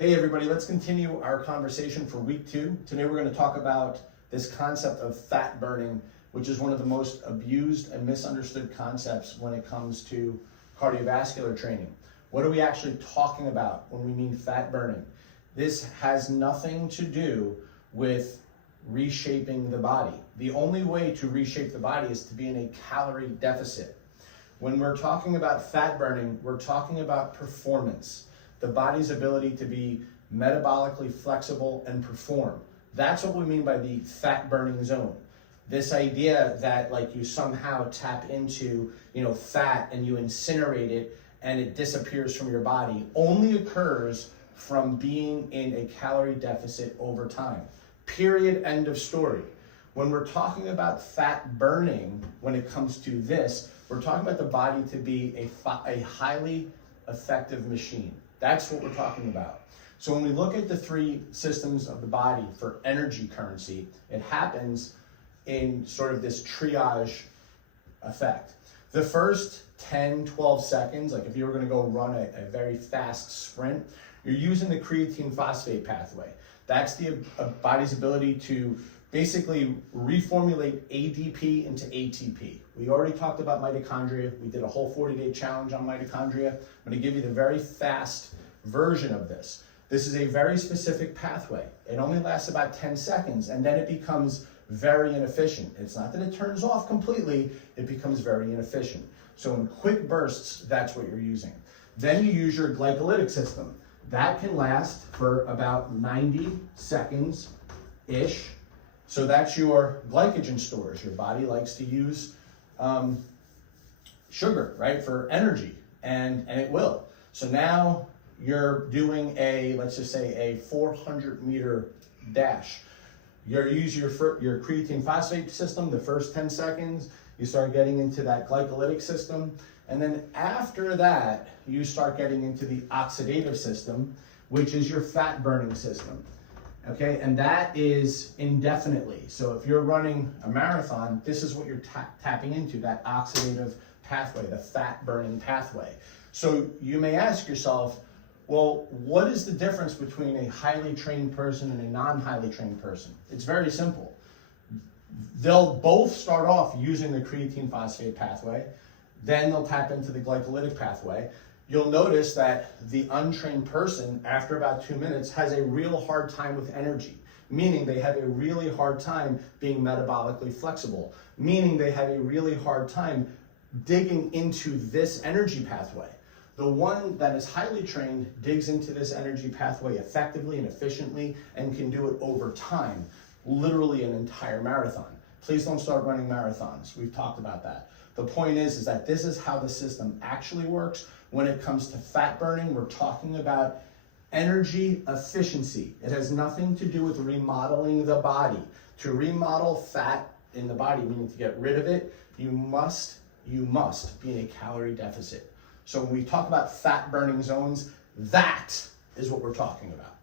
Hey everybody, let's continue our conversation for week 2. Today we're going to talk about this concept of fat burning, which is one of the most abused and misunderstood concepts when it comes to cardiovascular training. What are we actually talking about when we mean fat burning? This has nothing to do with reshaping the body. The only way to reshape the body is to be in a calorie deficit. When we're talking about fat burning, we're talking about performance. The body's ability to be metabolically flexible and perform. That's what we mean by the fat burning zone. This idea that like you somehow tap into, fat and you incinerate it and it disappears from your body only occurs from being in a calorie deficit over time. Period, end of story. When we're talking about fat burning, when it comes to this, we're talking about the body to be a highly effective machine. That's what we're talking about. So when we look at the 3 systems of the body for energy currency, it happens in sort of this triage effect. The first 10, 12 seconds, like if you were going to go run a very fast sprint, you're using the creatine phosphate pathway. That's the body's ability to basically reformulate ADP into ATP. We already talked about mitochondria. We did a whole 40-day challenge on mitochondria. I'm going to give you the very fast version of this. This is a very specific pathway. It only lasts about 10 seconds, and then it becomes very inefficient. It's not that it turns off completely, it becomes very inefficient. So in quick bursts, that's what you're using. Then you use your glycolytic system. That can last for about 90 seconds-ish. So that's your glycogen stores. Your body likes to use sugar, right, for energy, and it will. So now you're doing let's just say a 400-meter dash. You use your creatine phosphate system the first 10 seconds. You start getting into that glycolytic system. And then after that, you start getting into the oxidative system, which is your fat burning system. Okay, and that is indefinitely. So if you're running a marathon, this is what you're tapping into, that oxidative pathway, the fat burning pathway. So you may ask yourself, well, what is the difference between a highly trained person and a non-highly trained person? It's very simple. They'll both start off using the creatine phosphate pathway, then they'll tap into the glycolytic pathway. You'll notice that the untrained person, after about 2 minutes, has a real hard time with energy, meaning they have a really hard time being metabolically flexible, meaning they have a really hard time digging into this energy pathway. The one that is highly trained digs into this energy pathway effectively and efficiently and can do it over time, literally an entire marathon. Please don't start running marathons. We've talked about that. The point is that this is how the system actually works. When it comes to fat burning, we're talking about energy efficiency. It has nothing to do with remodeling the body. To remodel fat in the body, meaning to get rid of it, you must be in a calorie deficit. So when we talk about fat burning zones, that is what we're talking about.